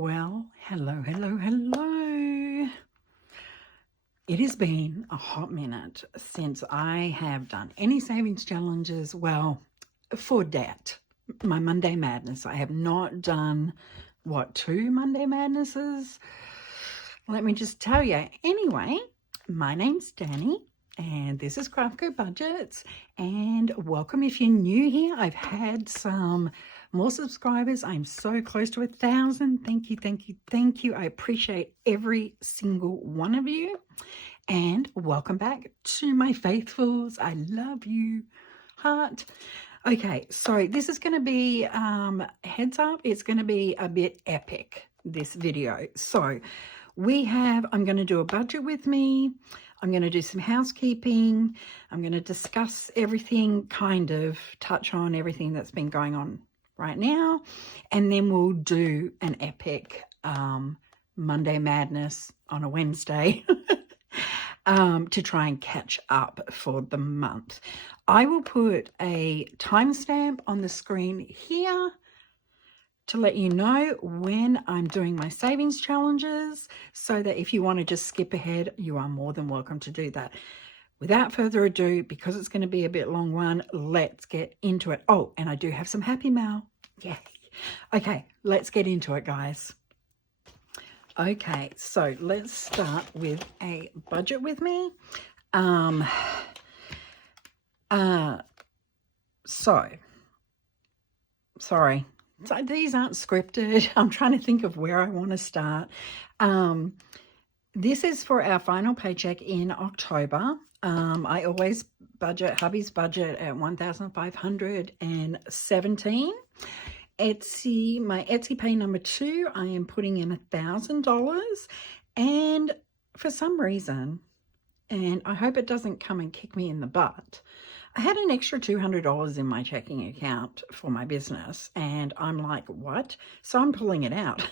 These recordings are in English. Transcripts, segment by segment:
Well, hello. It has been a hot minute since I have done any savings challenges. Well, for debt, my Monday Madness. I have not done, two Monday Madnesses? Let me just tell you. Anyway, my name's Danny, and this is CraftCoBudgets, and welcome if you're new here. I've had some more subscribers. I'm so close to 1,000. Thank you. I appreciate every single one of you. And welcome back to my faithfuls. I love you, heart. Okay, so this is going to be, heads up, it's going to be a bit epic, this video. So I'm going to do a budget with me. I'm going to do some housekeeping. I'm going to discuss everything, kind of touch on everything that's been going on right now. And then we'll do an epic Monday Madness on a Wednesday to try and catch up for the month. I will put a timestamp on the screen here to let you know when I'm doing my savings challenges, so that if you want to just skip ahead, you are more than welcome to do that. Without further ado, because it's going to be a bit long one, let's get into it. Oh, and I do have some happy mail. Yay. Okay, let's get into it, guys. Okay, so let's start with a budget with me. Sorry. So these aren't scripted. I'm trying to think of where I want to start. This is for our final paycheck in October. I always budget, hubby's budget at $1,517. Etsy, my Etsy pay number 2, I am putting in $1,000. And for some reason, and I hope it doesn't come and kick me in the butt, I had an extra $200 in my checking account for my business, and I'm like, what? So I'm pulling it out.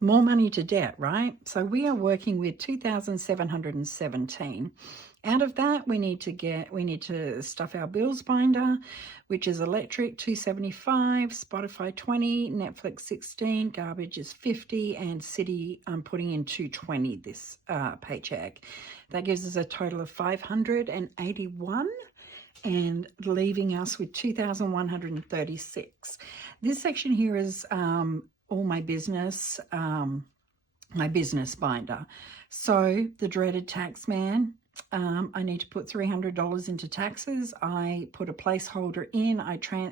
More money to debt, right? So we are working with $2,717. Out of that, we need to stuff our bills binder, which is electric $275, Spotify $20, Netflix $16, garbage is $50, and city I'm putting in $220 this paycheck. That gives us a total of $581. And leaving us with $2,136. This section here is all my business binder. So the dreaded tax man, I need to put $300 into taxes. I put a placeholder in.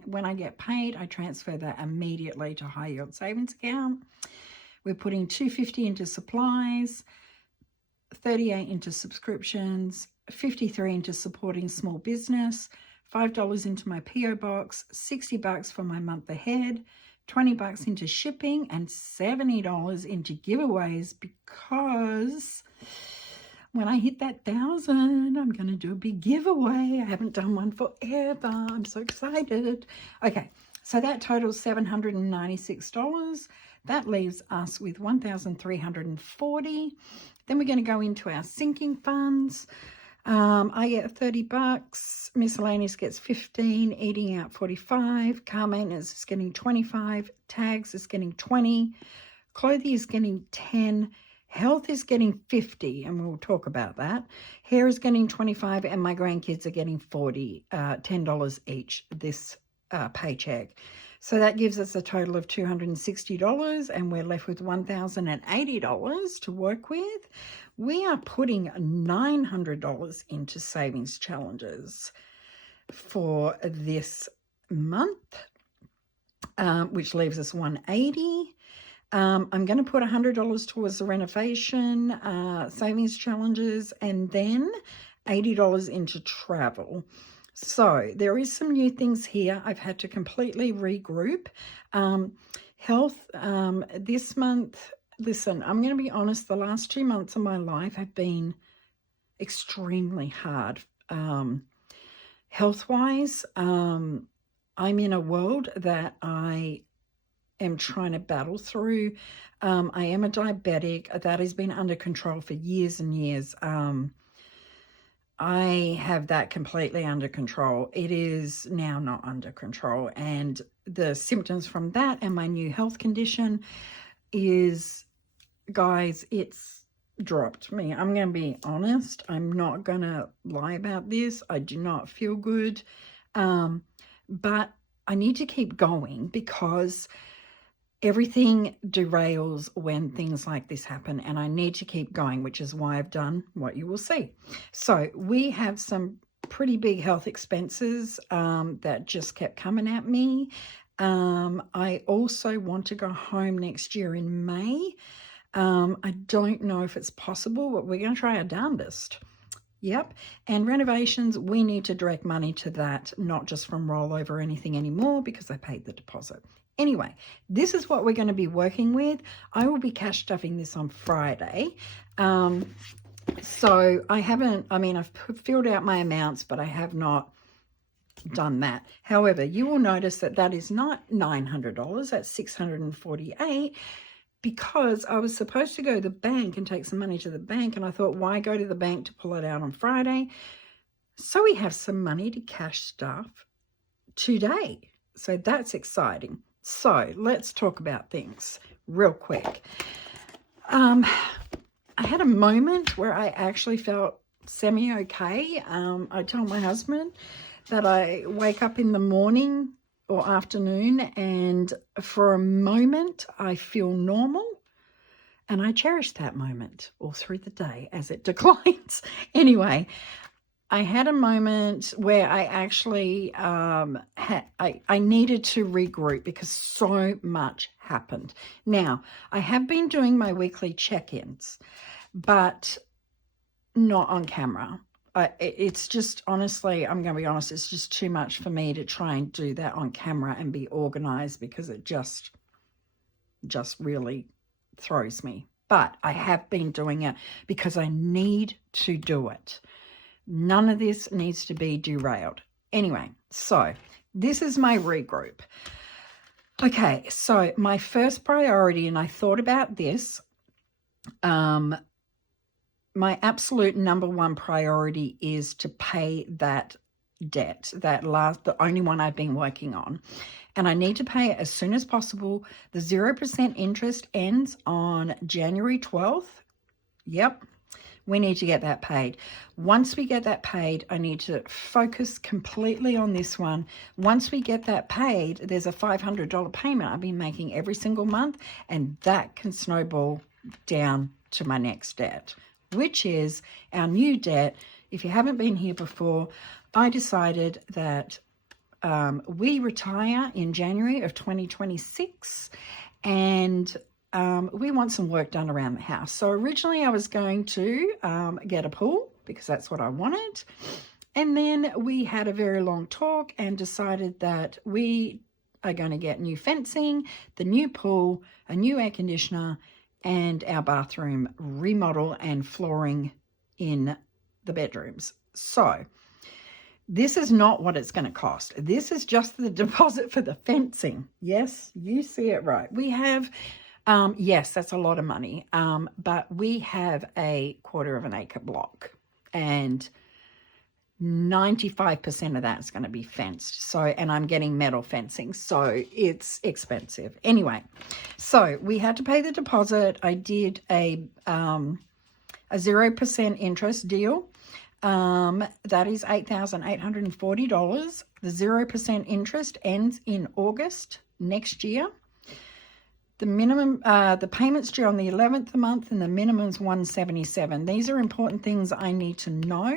When I get paid, I transfer that immediately to high yield savings account. We're putting $250 into supplies, $38 into subscriptions, $53 into supporting small business, $5 into my PO box, $60 for my month ahead, $20 into shipping, and $70 into giveaways, because when I hit that 1,000, I'm going to do a big giveaway. I haven't done one forever. I'm so excited. Okay, so that totals $796. That leaves us with $1,340. Then we're going to go into our sinking funds. I get $30, miscellaneous gets $15, eating out $45, car maintenance is getting $25, tags is getting $20, clothing is getting $10, health is getting $50, and we'll talk about that. Hair is getting $25, and my grandkids are getting $10 each this paycheck. So that gives us a total of $260, and we're left with $1,080 to work with. We are putting $900 into savings challenges for this month, which leaves us $180. I'm going to put $100 towards the renovation, savings challenges, and then $80 into travel. So there is some new things here. I've had to completely regroup. Health, this month, listen, I'm going to be honest, the last 2 months of my life have been extremely hard. Health-wise, I'm in a world that I am trying to battle through. I am a diabetic. That has been under control for years and years. I have that completely under control. It is now not under control. And the symptoms from that and my new health condition is, guys, it's dropped me. I'm going to be honest. I'm not going to lie about this. I do not feel good. But I need to keep going because everything derails when things like this happen, and I need to keep going, which is why I've done what you will see. So we have some pretty big health expenses that just kept coming at me. I also want to go home next year in May. I don't know if it's possible, but we're going to try our darndest. Yep. And renovations, we need to direct money to that, not just from rollover or anything anymore because I paid the deposit. Anyway, this is what we're going to be working with. I will be cash stuffing this on Friday. So I've filled out my amounts, but I have not done that. However, you will notice that that is not $900, that's $648, because I was supposed to go to the bank and take some money to the bank, and I thought, why go to the bank to pull it out on Friday? So we have some money to cash stuff today. So that's exciting. So let's talk about things real quick. I had a moment where I actually felt semi-okay. I told my husband that I wake up in the morning or afternoon and for a moment I feel normal, and I cherish that moment all through the day as it declines. Anyway, I had a moment where I actually I needed to regroup because so much happened. Now, I have been doing my weekly check-ins, but not on camera. It's just, honestly, I'm going to be honest, it's just too much for me to try and do that on camera and be organized because it just really throws me. But I have been doing it because I need to do it. None of this needs to be derailed. Anyway, so this is my regroup. Okay, so my first priority, and I thought about this, my absolute number one priority is to pay that debt, the only one I've been working on. And I need to pay it as soon as possible. The 0% interest ends on January 12th. Yep. We need to get that paid. Once we get that paid, I need to focus completely on this one. Once we get that paid, there's a $500 payment I've been making every single month, and that can snowball down to my next debt, which is our new debt. If you haven't been here before, I decided that we retire in January of 2026, and we want some work done around the house. So originally I was going to get a pool because that's what I wanted. And then we had a very long talk and decided that we are going to get new fencing, the new pool, a new air conditioner, and our bathroom remodel and flooring in the bedrooms. So this is not what it's going to cost. This is just the deposit for the fencing. Yes, you see it right. We have, yes, that's a lot of money, but we have a 1/4 acre block, and 95% of that's going to be fenced. So, and I'm getting metal fencing, so it's expensive. Anyway, so we had to pay the deposit. I did a 0% interest deal. That is $8,840. The 0% interest ends in August next year. The minimum, the payment's due on the 11th of the month, and the minimum's $177. These are important things I need to know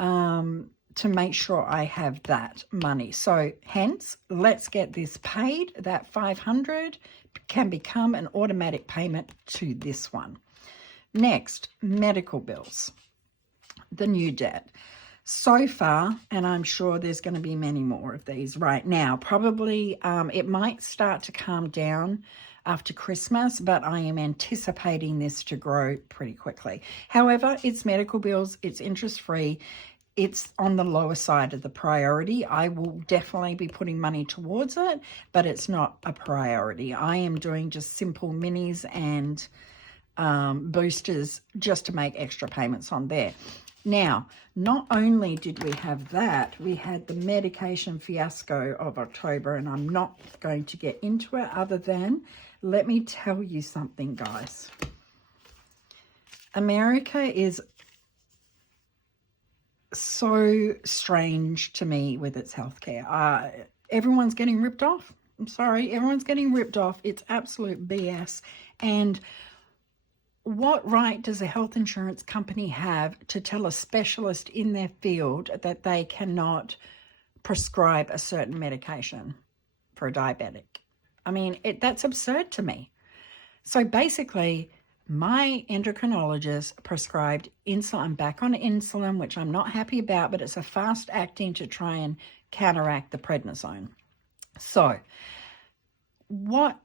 to make sure I have that money. So hence, let's get this paid. That $500 can become an automatic payment to this one. Next, medical bills, the new debt. So far, and I'm sure there's going to be many more of these right now, probably it might start to calm down after Christmas, but I am anticipating this to grow pretty quickly. However, it's medical bills, it's interest-free, it's on the lower side of the priority. I will definitely be putting money towards it, but it's not a priority. I am doing just simple minis and boosters just to make extra payments on there. Now, not only did we have that, we had the medication fiasco of October, and I'm not going to get into it other than, let me tell you something, guys. America is so strange to me with its healthcare. Everyone's getting ripped off. I'm sorry, everyone's getting ripped off. It's absolute BS. And what right does a health insurance company have to tell a specialist in their field that they cannot prescribe a certain medication for a diabetic? I mean, that's absurd to me. So basically, my endocrinologist prescribed insulin. I'm back on insulin, which I'm not happy about, but it's a fast acting to try and counteract the prednisone. So what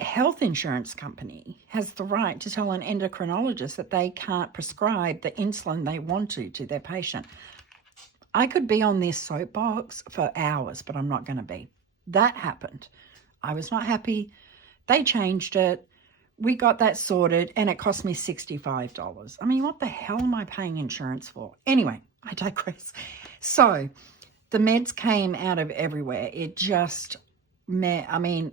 health insurance company has the right to tell an endocrinologist that they can't prescribe the insulin they want to their patient? I could be on this soapbox for hours, but I'm not going to be. That happened. I was not happy. They changed it. We got that sorted, and it cost me $65. I mean, what the hell am I paying insurance for? Anyway, I digress. So the meds came out of everywhere. It just, I mean,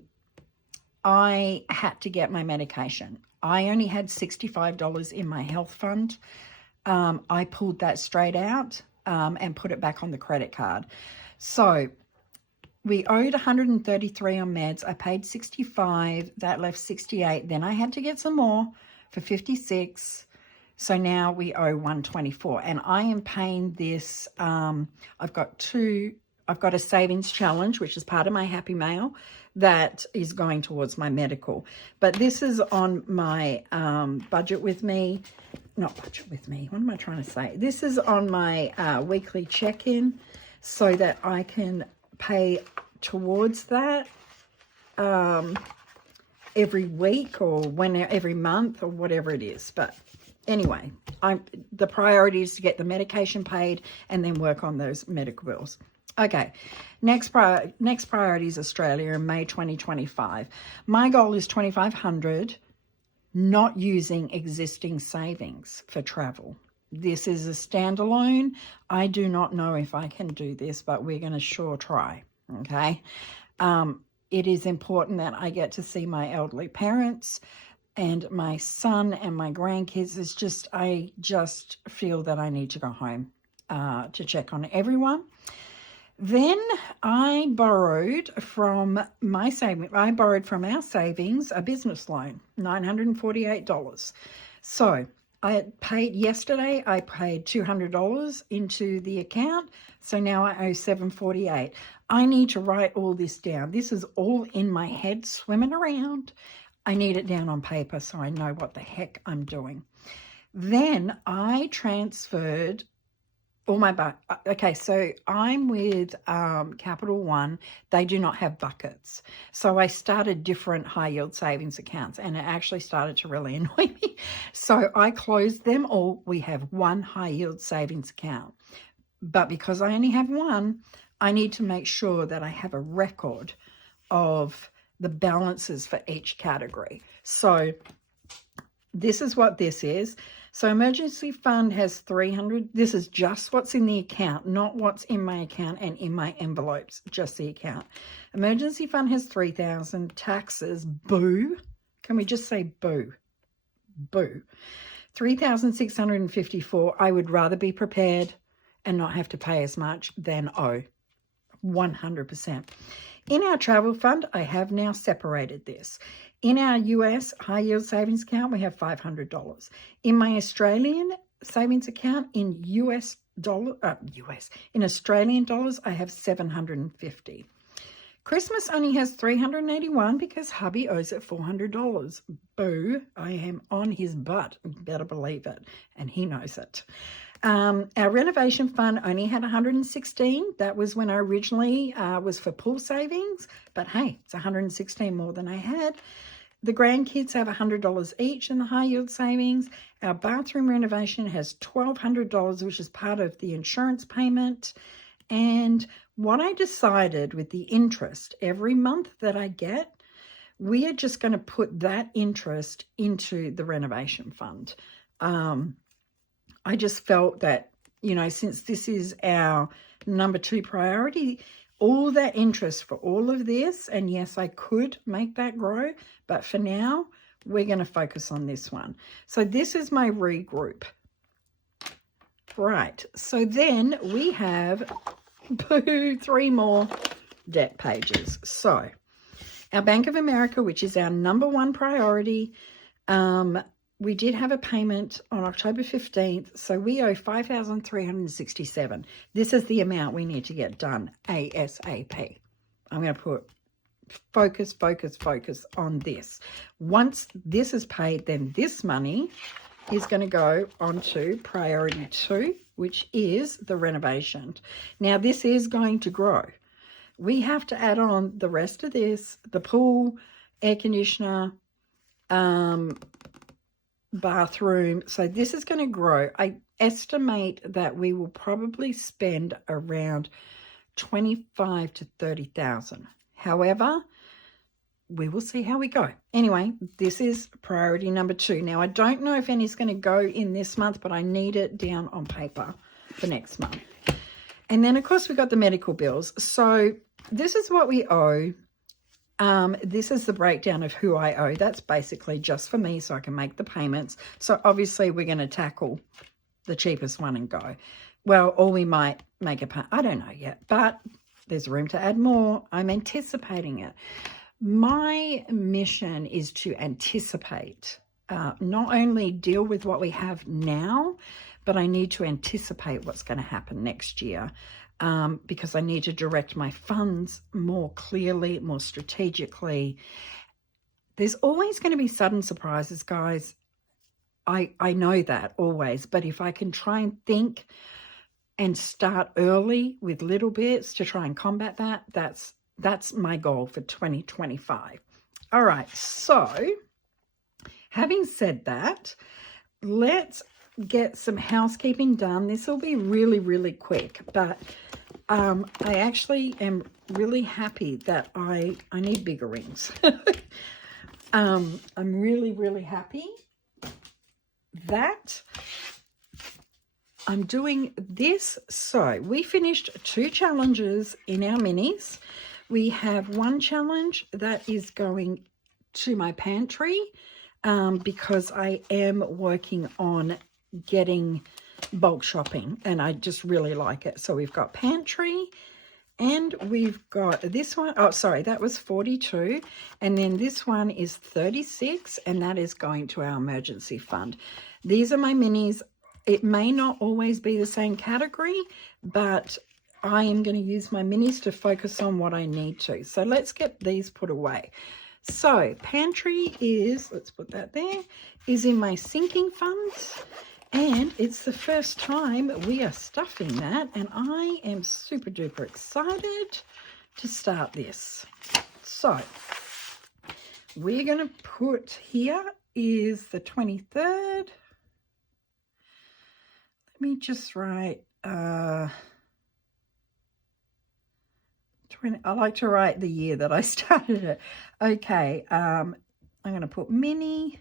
I had to get my medication. I only had $65 in my health fund. I pulled that straight out and put it back on the credit card. So we owed $133 on meds. I paid $65. That left $68. Then I had to get some more for $56. So now we owe $124. And I am paying this. I've got a savings challenge, which is part of my Happy Mail, that is going towards my medical. But this is on my budget with me. Not budget with me. What am I trying to say? This is on my weekly check-in so that I can pay towards that every week or every month or whatever it is. But anyway, the priority is to get the medication paid and then work on those medical bills. Okay, next priority is Australia in May 2025. My goal is $2,500, not using existing savings for travel. This is a standalone. I do not know if I can do this, but we're going to sure try, okay? It is important that I get to see my elderly parents and my son and my grandkids. I just feel that I need to go home to check on everyone. Then I borrowed from our savings a business loan, $948. So I paid $200 into the account. So now I owe $748. I need to write all this down. This is all in my head swimming around. I need it down on paper so I know what the heck I'm doing. Then I transferred all my okay, so I'm with Capital One. They do not have buckets. So I started different high yield savings accounts, and it actually started to really annoy me. So I closed them all. We have one high yield savings account. But because I only have one, I need to make sure that I have a record of the balances for each category. So this is what this is. So emergency fund has $300. This is just what's in the account, not what's in my account and in my envelopes, just the account. Emergency fund has $3,000. Taxes, boo. Can we just say boo? Boo. $3,654. I would rather be prepared and not have to pay as much than owe. 100%. In our travel fund, I have now separated this. In our US high yield savings account, we have $500. In my Australian savings account, in in Australian dollars, I have $750. Christmas only has $381 because hubby owes it $400. Boo, I am on his butt. You better believe it. And he knows it. Our renovation fund only had $116. That was when I originally was for pool savings. But hey, it's $116 more than I had. The grandkids have $100 each in the high yield savings. Our bathroom renovation has $1,200, which is part of the insurance payment. And what I decided with the interest every month that I get, we are just going to put that interest into the renovation fund. I just felt that you know, since this is our number 2 priority, all that interest for all of this, and yes, I could make that grow, but for now, we're going to focus on this one. So this is my regroup. Right, so then we have 3 more debt pages. So our Bank of America, which is our number 1 priority, we did have a payment on October 15th, so we owe $5,367. This is the amount we need to get done ASAP. I'm going to put focus on this. Once this is paid, then this money is going to go onto priority 2, which is the renovation. Now, this is going to grow. We have to add on the rest of this, the pool, air conditioner, bathroom. So this is going to grow. I estimate that we will probably spend around $25,000 to $30,000. However, we will see how we go. Anyway, this is priority number 2. Now, I don't know if any's going to go in this month, but I need it down on paper for next month. And then, of course, we got the medical bills. So this is what we owe. This is the breakdown of who I owe. That's basically just for me so I can make the payments. So obviously we're going to tackle the cheapest one and go. Well, or we might make a payment. I don't know yet, but there's room to add more. I'm anticipating it. My mission is to anticipate, not only deal with what we have now, but I need to anticipate what's going to happen next year. Because I need to direct my funds more clearly, more strategically. There's always going to be sudden surprises, guys. I know that always, but if I can try and think and start early with little bits to try and combat that, that's my goal for 2025. All right, so having said that, let's get some housekeeping done. This will be really, really quick, but I actually am really happy that I need bigger rings. I'm really, really happy that I'm doing this. So we finished 2 challenges in our minis. We have one challenge that is going to my pantry because I am working on getting bulk shopping and I just really like it. So we've got pantry and we've got this one. Oh, sorry, that was 42. And then this one is 36 and that is going to our emergency fund. These are my minis. It may not always be the same category, but I am going to use my minis to focus on what I need to. So let's get these put away. So pantry is, let's put that there, is in my sinking funds. And it's the first time we are stuffing that, and I am super duper excited to start this. So we're going to put here is the 23rd. Let me just write, I like to write the year that I started it. Okay, I'm going to put mini.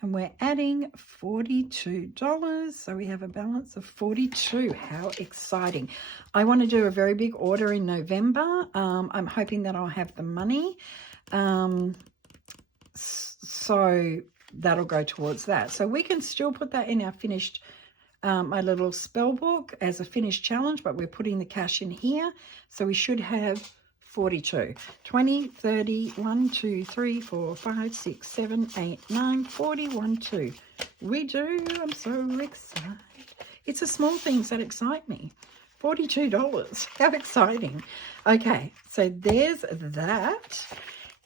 And we're adding $42. So we have a balance of 42. How exciting. I want to do a very big order in November. I'm hoping that I'll have the money. So that'll go towards that. So we can still put that in our finished, my little spell book as a finished challenge, but we're putting the cash in here. So we should have 42, 20, 30, 1, 2, 3, 4, 5, 6, 7, 8, 9, 40, 1, 2. We do. I'm so excited. It's the small things that excite me. $42. How exciting. Okay, so there's that.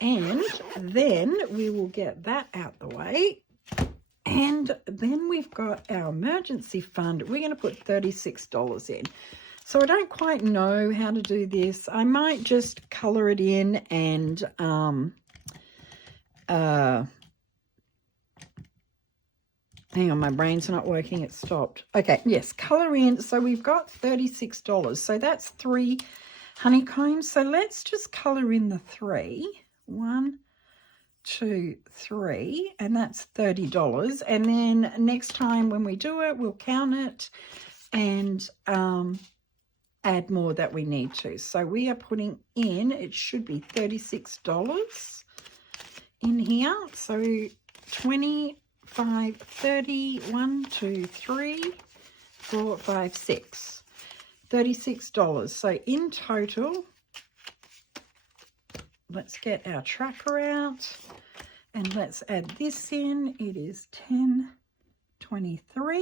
And then we will get that out the way. And then we've got our emergency fund. We're going to put $36 in. So I don't quite know how to do this. I might just color it in and hang on, my brain's not working. It stopped. Okay, yes, color in. So we've got $36. So that's 3 honeycombs. So let's just color in the 3. 1, 2, 3, and that's $30. And then next time when we do it, we'll count it. and add more that we need to. So we are putting in, it should be $36 in here. So 25, 30, 1, 2, 3, 4, 5, 6. $36. So in total, let's get our tracker out and let's add this in. It is 10.23.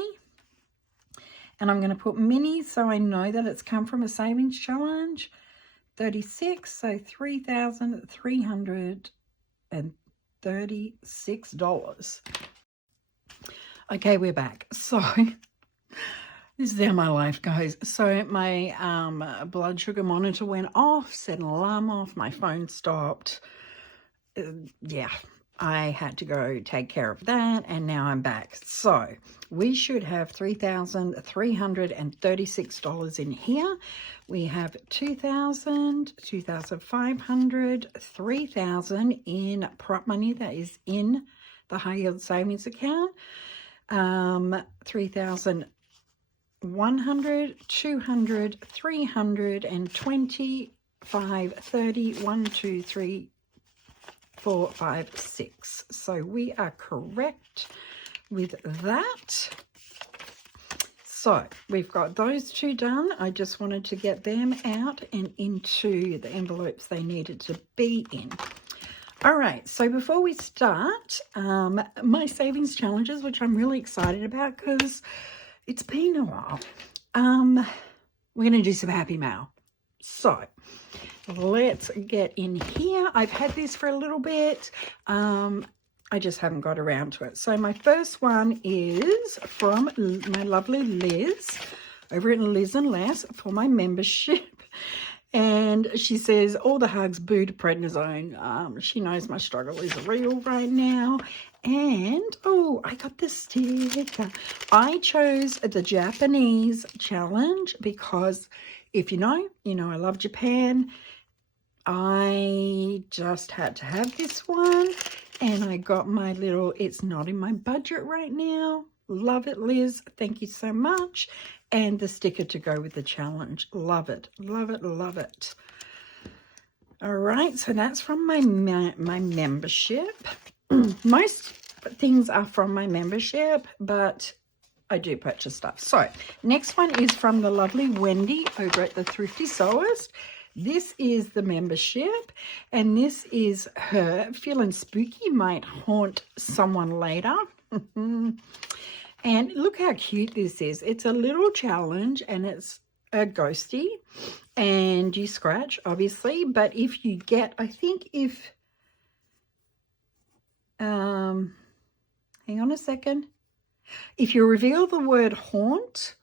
And I'm going to put mini so I know that it's come from a savings challenge. 36, so $3,336. Okay, we're back. So this is how my life goes. So my blood sugar monitor went off, set an alarm off, my phone stopped. Yeah, I had to go take care of that, and now I'm back. So we should have $3,336 in here. We have $2,000, $2,500, $3,000 in prop money that is in the high yield savings account. $3,100, $200, $320, $5, $30, $1, $2, $3, 4, 5, 6. So we are correct with that. So we've got those two done. I just wanted to get them out and into the envelopes they needed to be in. All right, so before we start, my savings challenges, which I'm really excited about because it's been a while. We're going to do some happy mail. So let's get in here. I've had this for a little bit. I just haven't got around to it. So my first one is from my lovely Liz over at Liz and Les for my membership. And she says, all the hugs, boo to prednisone. She knows my struggle is real right now. And, oh, I got this sticker. I chose the Japanese challenge because if you know I love Japan. I just had to have this one. And I got my little, it's not in my budget right now. Love it, Liz. Thank you so much. And the sticker to go with the challenge. Love it. Love it. Love it. All right. So that's from my membership. Most things are from my membership, but I do purchase stuff. So next one is from the lovely Wendy over at the Thrifty Sewist. This is the membership, and this is her feeling spooky might haunt someone later. And look how cute this is. It's a little challenge, and it's a ghosty, and you scratch, obviously. But if you get, I think if, hang on a second. If you reveal the word haunt,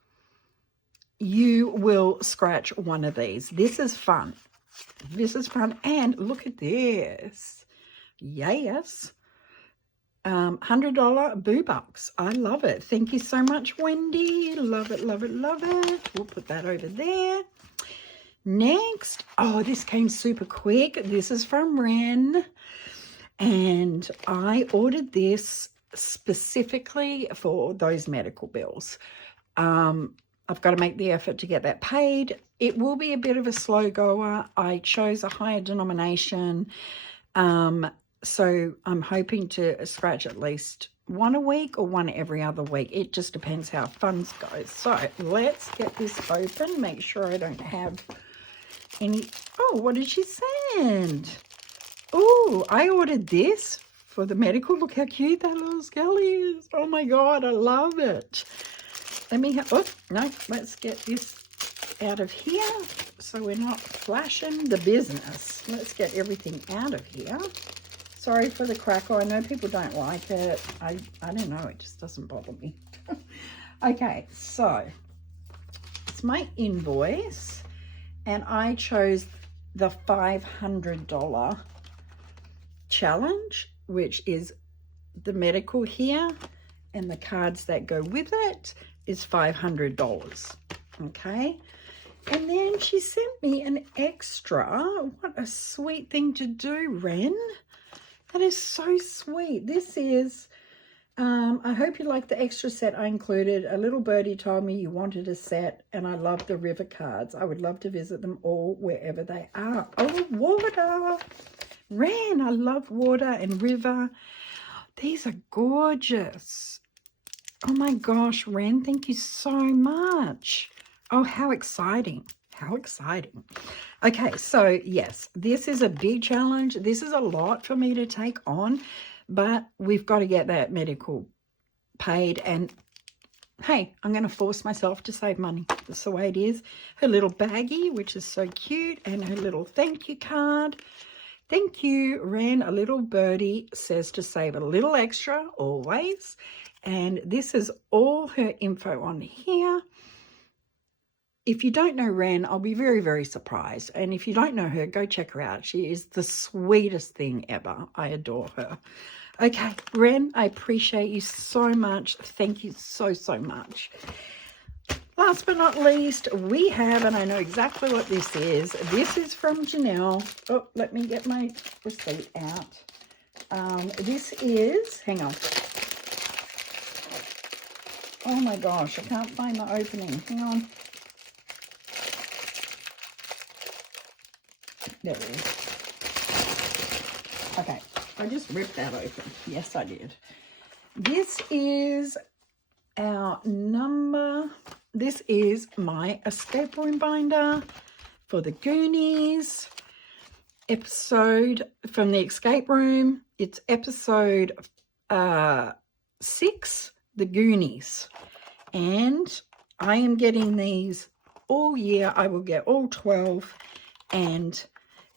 you will scratch one of these. This is fun. This is fun. And look at this. Yes. $100 boo bucks. I love it. Thank you so much, Wendy. Love it, love it, love it. We'll put that over there. Next. Oh, this came super quick. This is from Ren. And I ordered this specifically for those medical bills. I've got to make the effort to get that paid. It will be a bit of a slow goer. I chose a higher denomination. So I'm hoping to scratch at least one a week or one every other week. It just depends how funds go. So let's get this open. Make sure I don't have any. Oh, what did she send? Oh, I ordered this for the medical. Look how cute that little skelly is. Oh my God, I love it. Let me have, oh, no, let's get this out of here so we're not flashing the business. Let's get everything out of here. Sorry for the crackle. I know people don't like it. I don't know. It just doesn't bother me. Okay, so it's my invoice, and I chose the $500 challenge, which is the medical here, and the cards that go with it is $500. Okay, and then she sent me an extra. What a sweet thing to do, Ren. That is so sweet. This is I hope you like the extra set I included. A little birdie told me you wanted a set, and I love the river cards. I would love to visit them all wherever they are. Oh, water. Ran, I love water and river. These are gorgeous. Oh my gosh, Ren, thank you so much. Oh, how exciting. How exciting. Okay, so yes, this is a big challenge. This is a lot for me to take on, but we've got to get that medical paid. And hey, I'm going to force myself to save money. That's the way it is. Her little baggie, which is so cute, and her little thank you card. Thank you, Ren. A little birdie says to save a little extra always. And this is all her info on here. If you don't know Ren, I'll be very, very surprised. And if you don't know her, go check her out. She is the sweetest thing ever. I adore her. Okay, Ren, I appreciate you so much. Thank you so, so much. Last but not least, we have, and I know exactly what this is. This is from Janelle. Oh, let me get my receipt out. This is, hang on. Oh my gosh, I can't find the opening. Hang on. There it is. Okay, I just ripped that open. Yes, I did. This is our number. This is my escape room binder for the Goonies episode from the escape room. It's episode 6, the Goonies. And I am getting these all year. I will get all 12, and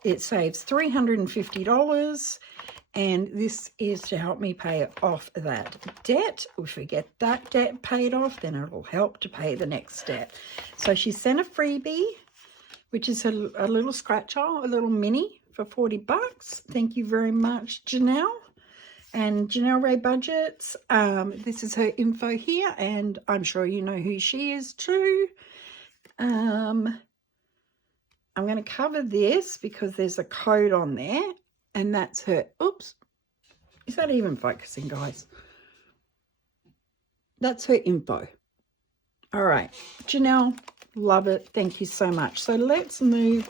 it saves $350. And this is to help me pay off that debt. If we get that debt paid off, then it will help to pay the next debt. So she sent a freebie, which is a little scratcher, a little mini for $40. Thank you very much, Janelle. And Janelle Ray Budgets. This is her info here, and I'm sure you know who she is too. I'm going to cover this because there's a code on there. And that's her. Oops. Is that even focusing, guys? That's her info. All right. Janelle, love it. Thank you so much. So let's move